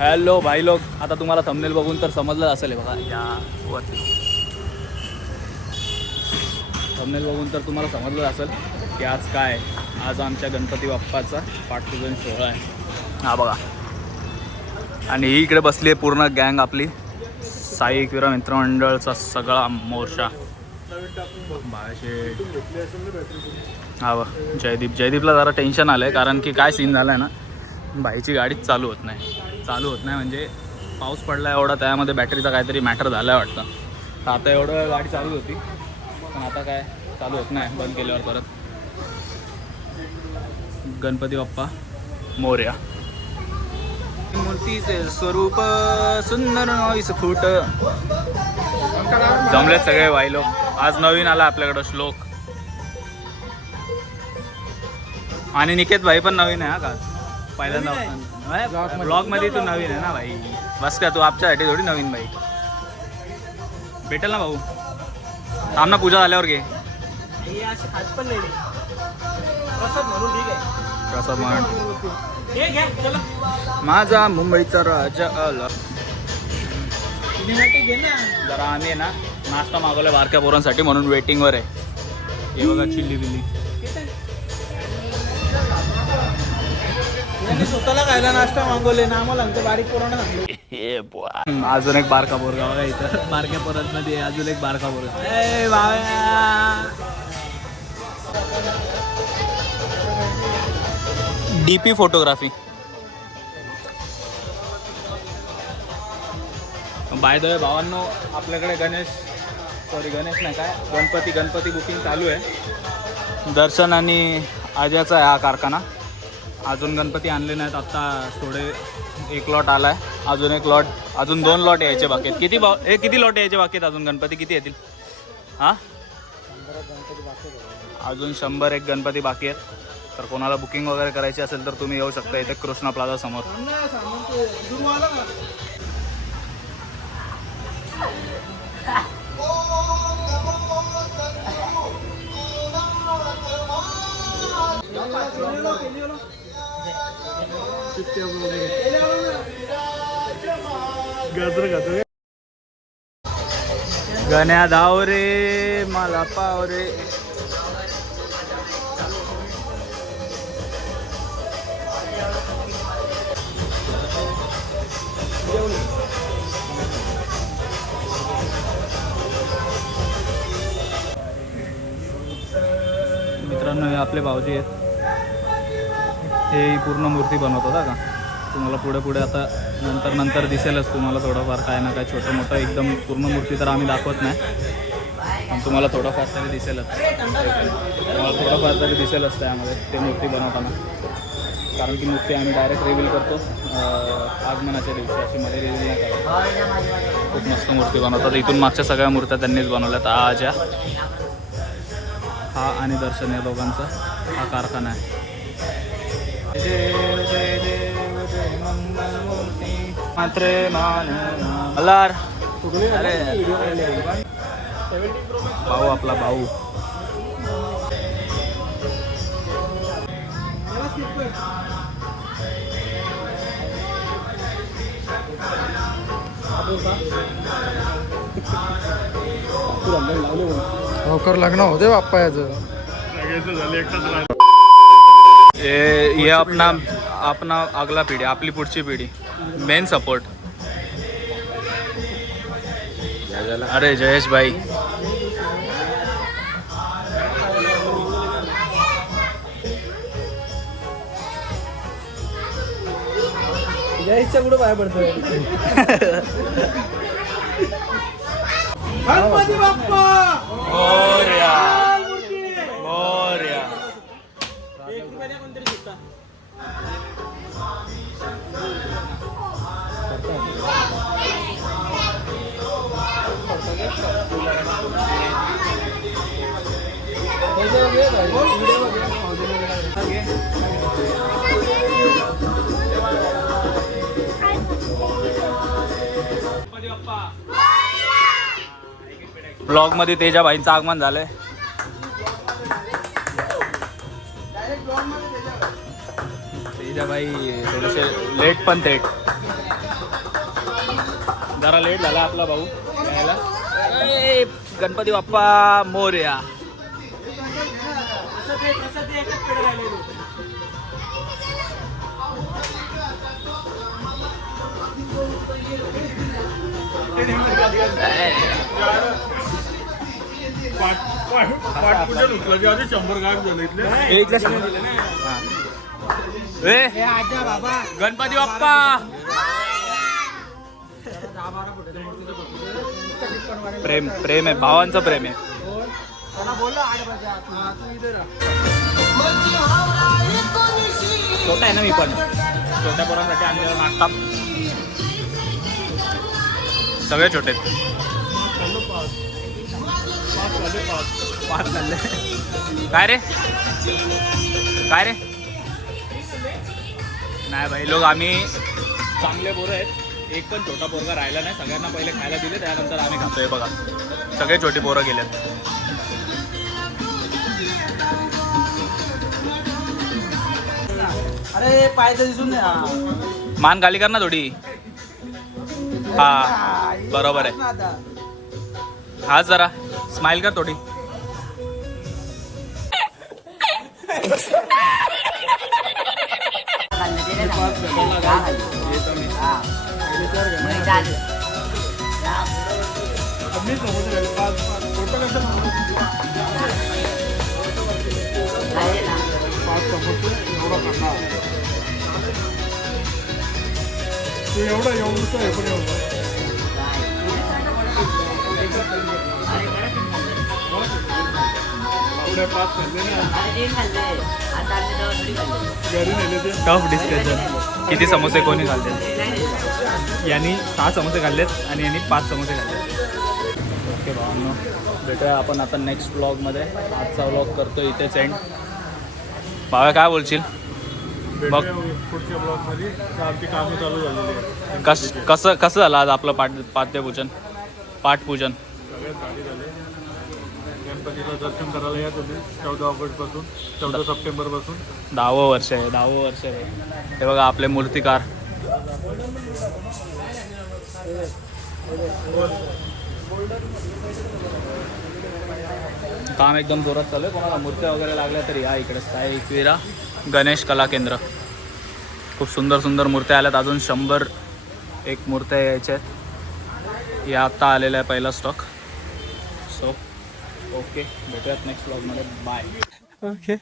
Hello भाई लोक, आता तुम्हाला थंबनेल बघून तर समजलं असेल बघा. या वरती थंबनेल बघून तर तुम्हाला समजलं असेल की आज काय. आज आमच्या गणपती बाप्पाचा पाठपूजन सोहळा आहे. हा बघा. आणि ही इकडे बसली आहे पूर्ण गँग आपली, साई एकविरा मित्रमंडळचा सगळा मोर्चा. बाळशे हा बघ, जयदीपला जरा टेन्शन आलं आहे, कारण की काय सीन झाला आहे ना, बाईची गाडीच चालू होत नाही म्हणजे पाऊस पडला एवढा, त्यामध्ये बॅटरीचा काहीतरी मॅटर झाला आहे वाटतं. तर आता एवढं गाडी चालू होती, पण आता काय चालू होत नाही, बंद केल्यावर परत. गणपती बाप्पा मोरया. मूर्तीचे स्वरूप सुंदर नॉईस फूट. जमलेत सगळे वाईलो. आज नवीन आला आपल्याकडं श्लोक, आणि निकेत भाई पण नवीन आहे. हा का पहिल्यांदा ब्लॉग मध्ये तू नवीन आहे ना भाई. बस का तू आमच्यासाठी थोडी नवीन भाई. भेटेल ना भाऊ, थांब ना, पूजा झाल्यावर घे. प्रसाद म्हणून माझा मुंबईचा राजा आला. जरा आम्ही ना नाश्ता मागवला बारक्या पोरांसाठी, म्हणून वेटिंगवर आहे. हे बघा चिल्ली बिल्ली. स्वतःला खायला नाश्ता मागवले ना, आम्हाला बारीक पोरांना सांगले. अजून एक बारका पोरगा बघा इथं, बारक्या पोरांमध्ये अजून एक बारका पोरगा. DP photography. By the way भावांनो, आपल्याकडे गणेश नाही काय, गणपती बुकिंग चालू आहे. दर्शन आणि आज्याचा आहे हा कारखाना. अजून गणपती आणले नाहीत, आत्ता थोडे एक लॉट आला आहे. अजून एक लॉट, अजून 2 लॉट यायचे बाकी आहेत. किती लॉट यायचे बाकी आहेत अजून? गणपती किती येतील? हां, अजून 101 गणपती बाकी आहेत. तर कोणाला बुकिंग वगैरे करायची असेल तर तुम्ही येऊ शकता इथे कृष्णा प्लाझा समोर. गण्या धाव रे मला पाव रे. मित्रांनो, हे आपले भाऊजी आहेत. हे पूर्ण मूर्ती बनवतात का. तुम्हाला पुढे आता नंतर दिसेलच तुम्हाला थोडंफार काय ना काय छोटं मोठं. एकदम पूर्ण मूर्ती तर आम्ही दाखवत नाही, पण तुम्हाला थोडंफार तरी दिसेलच. त्यामध्ये ते मूर्ती बनवताना, कारण की मूर्ती आम्ही डायरेक्ट रिव्हील करतो आगमनाच्या दिवशी, अशी मध्ये रिव्हील नाही करत. खूप मस्त मूर्ती बनवतात. इथून मागच्या सगळ्या मूर्त्या त्यांनीच बनवल्यात. आज्या हा आणि दर्शन या दोघांचा हा कारखाना आहे. अरे भाऊ, आपला भाऊ. लवकर लग्न होते बाप्पा याचं. ये अपना अगला पिढी, आपली पुढची पिढी, मेन सपोर्ट. अरे जयेश भाई, जयेशच्या कुठं बाहेर पडतोय. गणपती बाप्पा मोरया मोरया. ब्लॉग मध्ये तेजा भाईंचं आगमन झालंय. तेजा भाई थोडेसे लेट पण थेट. जरा लेट झाला आपला भाऊ यायला. ए, गणपती बाप्पा मोरया. पाठपूजन उचला की आधी 100 गाठ झाले इथले. आजा बाबा गणपती बाप्पा. प्रेम प्रेम आहे, भावांचं प्रेम आहे. छोटा आहे ना मी पण, छोट्या पोरांसाठी आणलेला नाश्ता. सगळे छोटे आहेत. 5 चालले. काय रे काय रे. नाही भाई लोक आम्ही चांगले पोरं आहेत. एक पण छोटा पोरगा राहिला नाही. सगळ्यांना पहिले खायला दिले, त्यानंतर आम्ही खातोय. बघा सगळे छोटी पोरं गेलेत. अरे पाय तर दिसून नाही. मान खाली कर ना थोडी. हा बरोबर आहे. हा जरा स्माइल कर थोडी. एवढं आहे पण एवढं. Tough discussion. किती समोसे कोणी खाल्ले. यांनी 6 समोसे खाल्लेत आणि यांनी 5 समोसे खाल्लेत. ओके भावांनो, भेटूया आपण आता नेक्स्ट व्लॉगमध्ये. आजचा व्लॉग करतो इथेच एंड. भावा काय बोलशील. मग पुढच्या ब्लॉगमध्ये आमची कामं चालू झालेली आहे. कसं झालं आज आपलं पाठपूजन. सगळ्यात भारी झाले. गणपतीचं दर्शन करायला या तुम्ही 14 ऑगस्टपासून 14 सप्टेंबरपासून. 10वं वर्ष आहे. 10वं वर्ष आहे. हे बघा आपले मूर्तिकार. काम एकदम जोरात चालू आहे. कोणाला मूर्त्या वगैरे लागल्या तरी या इकडे काय एकविरा गणेश कला केंद्र. खूप सुंदर सुंदर मूर्त्या आल्यात. अजून 101 मूर्त्या यायच्या आहेत. या आत्ता आलेला आहे पहिला स्टॉक. सो ओके, भेटूयात नेक्स्ट व्लॉगमध्ये. बाय. ओके.